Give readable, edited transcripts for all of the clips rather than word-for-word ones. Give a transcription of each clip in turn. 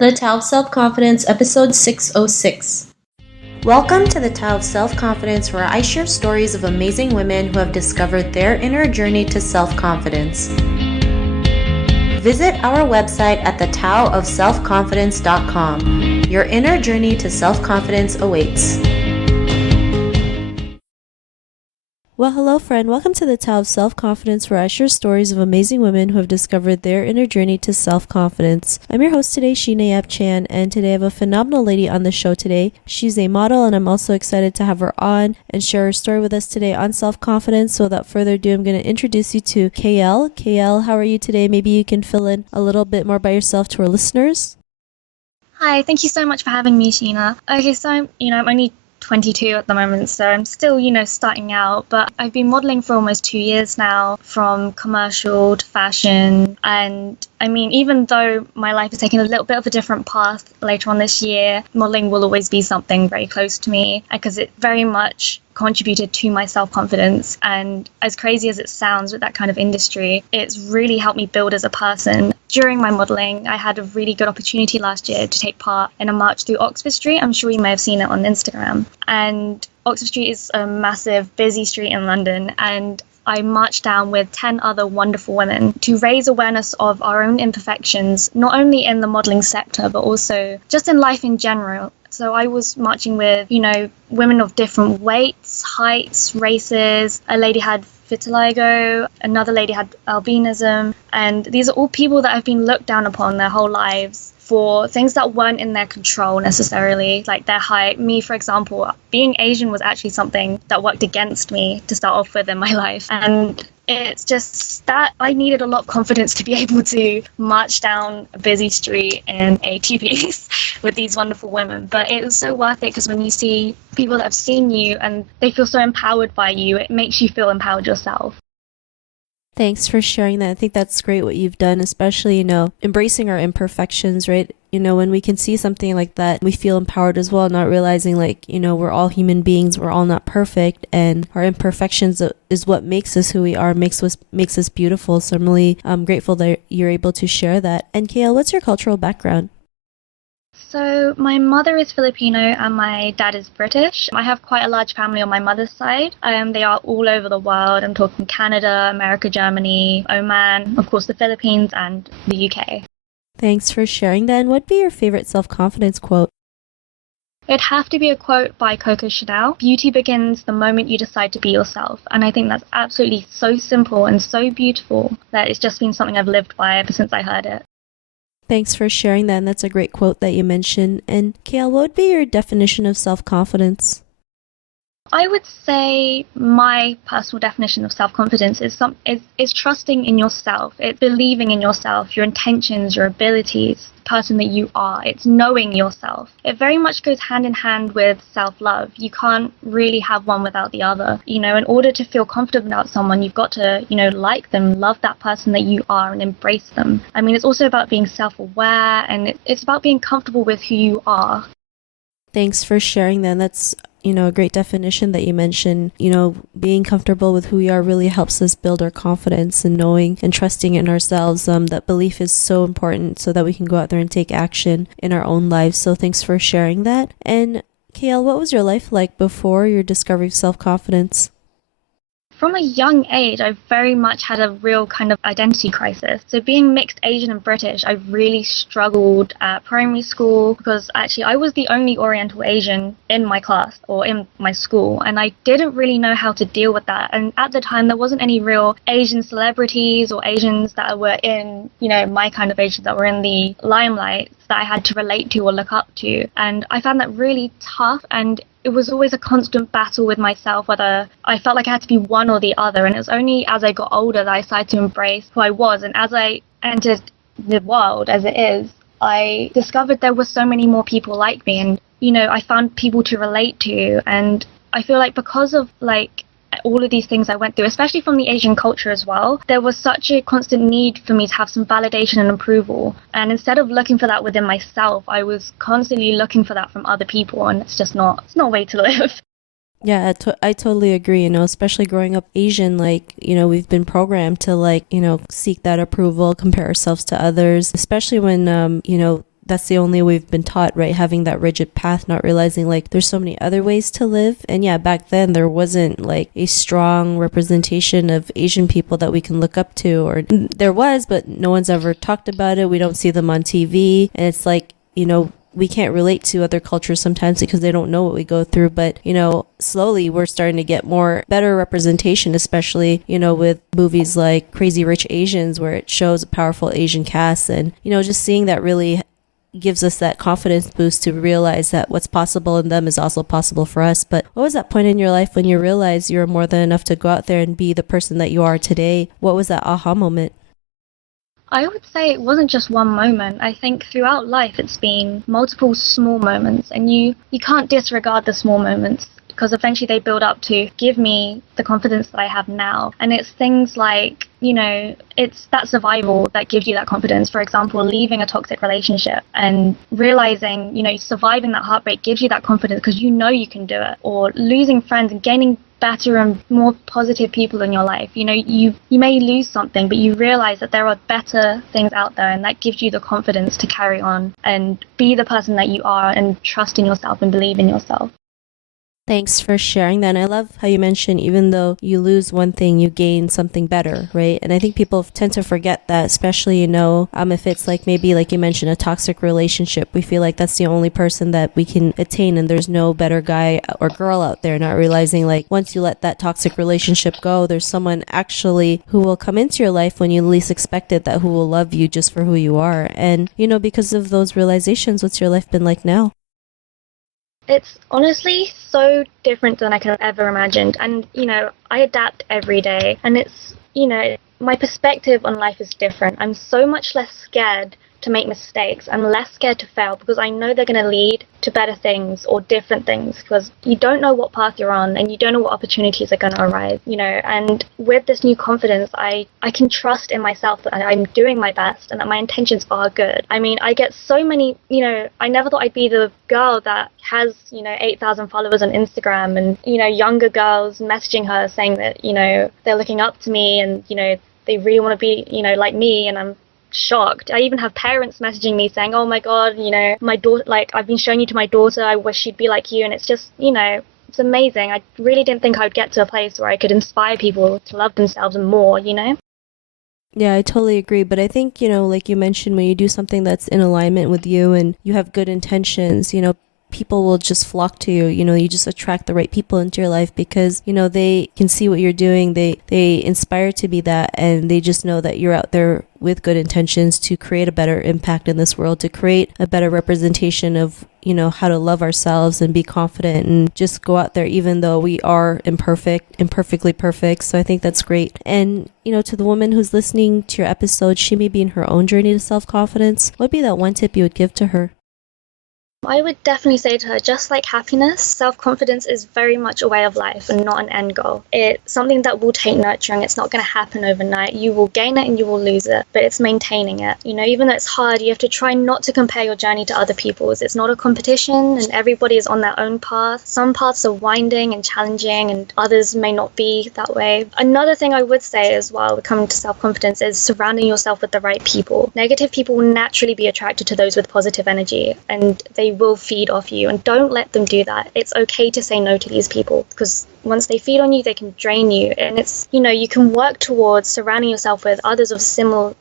The Tao of Self-Confidence, episode 606. Welcome to the Tao of Self-Confidence, where I share stories of amazing women who have discovered their inner journey to self-confidence. Visit our website at thetaoofselfconfidence.com. Your inner journey to self-confidence awaits. Well, hello friend. Welcome to the Tao of Self-Confidence, where I share stories of amazing women who have discovered their inner journey to self-confidence. I'm your host today, Sheena Yap Chan, and today I have a phenomenal lady on the show today. She's a model, and I'm also excited to have her on and share her story with us today on self-confidence. So without further ado, I'm going to introduce you to Kayelle. Kayelle, how are you today? Maybe you can fill in a little bit more by yourself to our listeners. Hi, thank you so much for having me, Sheena. Okay, so I'm only 22 at the moment, so I'm still, starting out, but I've been modeling for almost 2 years now, from commercial to fashion. And I mean, even though my life is taking a little bit of a different path later on this year, modeling will always be something very close to me because it very much contributed to my self-confidence. And as crazy as it sounds with that kind of industry, it's really helped me build as a person. During my modeling, I had a really good opportunity last year to take part in a march through Oxford Street. I'm sure you may have seen it on Instagram. And Oxford Street is a massive, busy street in London. And I marched down with 10 other wonderful women to raise awareness of our own imperfections, not only in the modeling sector, but also just in life in general. So I was marching with, women of different weights, heights, races. A lady had vitiligo, another lady had albinism. And these are all people that have been looked down upon their whole lives for things that weren't in their control necessarily, like their height. Me, for example, being Asian was actually something that worked against me to start off with in my life. And it's just that I needed a lot of confidence to be able to march down a busy street in a two-piece with these wonderful women. But it was so worth it because when you see people that have seen you and they feel so empowered by you, it makes you feel empowered yourself. Thanks for sharing that. I think that's great what you've done, especially, embracing our imperfections, right? When we can see something like that, we feel empowered as well, not realizing we're all human beings, we're all not perfect, and our imperfections is what makes us who we are, makes us beautiful. So I'm really grateful that you're able to share that. And Kayelle, what's your cultural background? So my mother is Filipino and my dad is British. I have quite a large family on my mother's side. They are all over the world. I'm talking Canada, America, Germany, Oman, of course the Philippines, and the UK. Thanks for sharing that. And what'd be your favorite self-confidence quote? It'd have to be a quote by Coco Chanel. Beauty begins the moment you decide to be yourself. And I think that's absolutely so simple and so beautiful that it's just been something I've lived by ever since I heard it. Thanks for sharing that, and that's a great quote that you mentioned. And Kayelle, what would be your definition of self-confidence? I would say my personal definition of self-confidence is trusting in yourself. It's believing in yourself, your intentions, your abilities, the person that you are. It's knowing yourself. It very much goes hand in hand with self-love. You can't really have one without the other. In order to feel confident about someone, you've got to, like them, love that person that you are and embrace them. I mean, it's also about being self-aware, and it's about being comfortable with who you are. Thanks for sharing that. That's a great definition that you mentioned. Being comfortable with who we are really helps us build our confidence and knowing and trusting in ourselves. That belief is so important so that we can go out there and take action in our own lives. So thanks for sharing that. And Kayelle, what was your life like before your discovery of self-confidence? From a young age, I very much had a real kind of identity crisis. So being mixed Asian and British, I really struggled at primary school because actually I was the only Oriental Asian in my class or in my school, and I didn't really know how to deal with that. And at the time, there wasn't any real Asian celebrities or Asians that were in, my kind of Asians that were in the limelight that I had to relate to or look up to. And I found that really tough, and it was always a constant battle with myself, whether I felt like I had to be one or the other. And it was only as I got older that I started to embrace who I was. And as I entered the world as it is, I discovered there were so many more people like me. And, I found people to relate to. And I feel like because of all of these things I went through, especially from the Asian culture as well, there was such a constant need for me to have some validation and approval. And instead of looking for that within myself, I was constantly looking for that from other people, and it's not a way to live. Yeah, I totally agree, especially growing up Asian, we've been programmed to seek that approval, compare ourselves to others, especially when, that's the only way we've been taught, right? Having that rigid path, not realizing like there's so many other ways to live. And yeah, back then there wasn't like a strong representation of Asian people that we can look up to, or there was, but no one's ever talked about it. We don't see them on TV. And it's like, we can't relate to other cultures sometimes because they don't know what we go through. But, slowly we're starting to get better representation, especially, with movies like Crazy Rich Asians, where it shows a powerful Asian cast. And, just seeing that really gives us that confidence boost to realize that what's possible in them is also possible for us. But what was that point in your life when you realized you're more than enough to go out there and be the person that you are today? What was that aha moment? I would say it wasn't just one moment. I think throughout life it's been multiple small moments, and you can't disregard the small moments because eventually they build up to give me the confidence that I have now. And it's things like, it's that survival that gives you that confidence. For example, leaving a toxic relationship and realizing, surviving that heartbreak gives you that confidence because you can do it. Or losing friends and gaining better and more positive people in your life. You may lose something, but you realize that there are better things out there, and that gives you the confidence to carry on and be the person that you are and trust in yourself and believe in yourself. Thanks for sharing that. And I love how you mentioned even though you lose one thing, you gain something better, right? And I think people tend to forget that, especially, if it's like maybe like you mentioned, a toxic relationship, we feel like that's the only person that we can attain and there's no better guy or girl out there, not realizing like once you let that toxic relationship go, there's someone actually who will come into your life when you least expect it, that who will love you just for who you are. And, because of those realizations, what's your life been like now? It's honestly so different than I could have ever imagined. And, I adapt every day. And it's, my perspective on life is different. I'm so much less scared to make mistakes. I'm less scared to fail because I know they're going to lead to better things or different things, because you don't know what path you're on and you don't know what opportunities are going to arise, and with this new confidence, I can trust in myself that I'm doing my best and that my intentions are good. I mean, I get so many, I never thought I'd be the girl that has, 8,000 followers on Instagram and, younger girls messaging her saying that, they're looking up to me and, they really want to be, like me, and I'm shocked. I even have parents messaging me saying, oh my god, my daughter, like, I've been showing you to my daughter, I wish she'd be like you. And it's just, it's amazing. I really didn't think I would get to a place where I could inspire people to love themselves and more. Yeah, I totally agree. But I think, like you mentioned, when you do something that's in alignment with you and you have good intentions, people will just flock to you. You just attract the right people into your life because, they can see what you're doing. They inspire to be that, and they just know that you're out there with good intentions to create a better impact in this world, to create a better representation of, how to love ourselves and be confident and just go out there even though we are imperfectly perfect. So I think that's great. And, to the woman who's listening to your episode, she may be in her own journey to self-confidence. What would be that one tip you would give to her? I would definitely say to her, just like happiness, self-confidence is very much a way of life and not an end goal. It's something that will take nurturing. It's not going to happen overnight. You will gain it and you will lose it, but it's maintaining it. Even though it's hard, you have to try not to compare your journey to other people's. It's not a competition and everybody is on their own path. Some paths are winding and challenging and others may not be that way. Another thing I would say as well, when coming to self-confidence, is surrounding yourself with the right people. Negative people will naturally be attracted to those with positive energy, and they will feed off you, and don't let them do that. It's okay to say no to these people because once they feed on you, they can drain you. And it's, you can work towards surrounding yourself with others of similar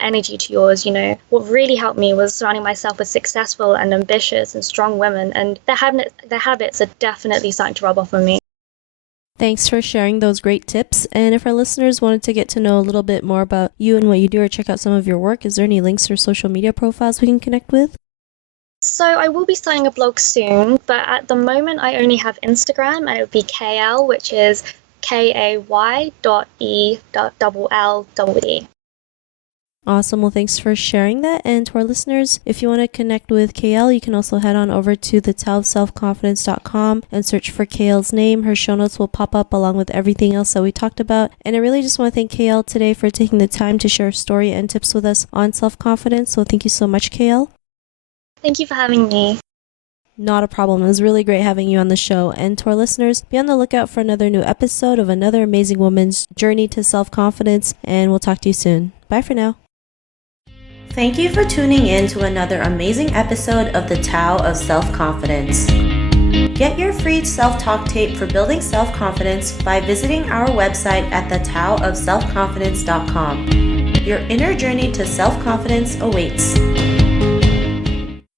energy to yours. What really helped me was surrounding myself with successful and ambitious and strong women, and their habits are definitely starting to rub off on me. Thanks for sharing those great tips. And if our listeners wanted to get to know a little bit more about you and what you do, or check out some of your work, is there any links or social media profiles we can connect with? So I will be starting a blog soon, but at the moment I only have Instagram, and it would be Kayelle, which is KAY.E.LLE. Awesome. Well, thanks for sharing that. And to our listeners, if you want to connect with Kayelle, you can also head on over to thetowofselfconfidence.com and search for Kayelle's name. Her show notes will pop up along with everything else that we talked about. And I really just want to thank Kayelle today for taking the time to share her story and tips with us on self-confidence. So thank you so much, Kayelle. Thank you for having me. Not a problem. It was really great having you on the show. And to our listeners, be on the lookout for another new episode of another amazing woman's journey to self-confidence. And we'll talk to you soon. Bye for now. Thank you for tuning in to another amazing episode of the Tao of Self-Confidence. Get your free self-talk tape for building self-confidence by visiting our website at thetaoofselfconfidence.com. Your inner journey to self-confidence awaits.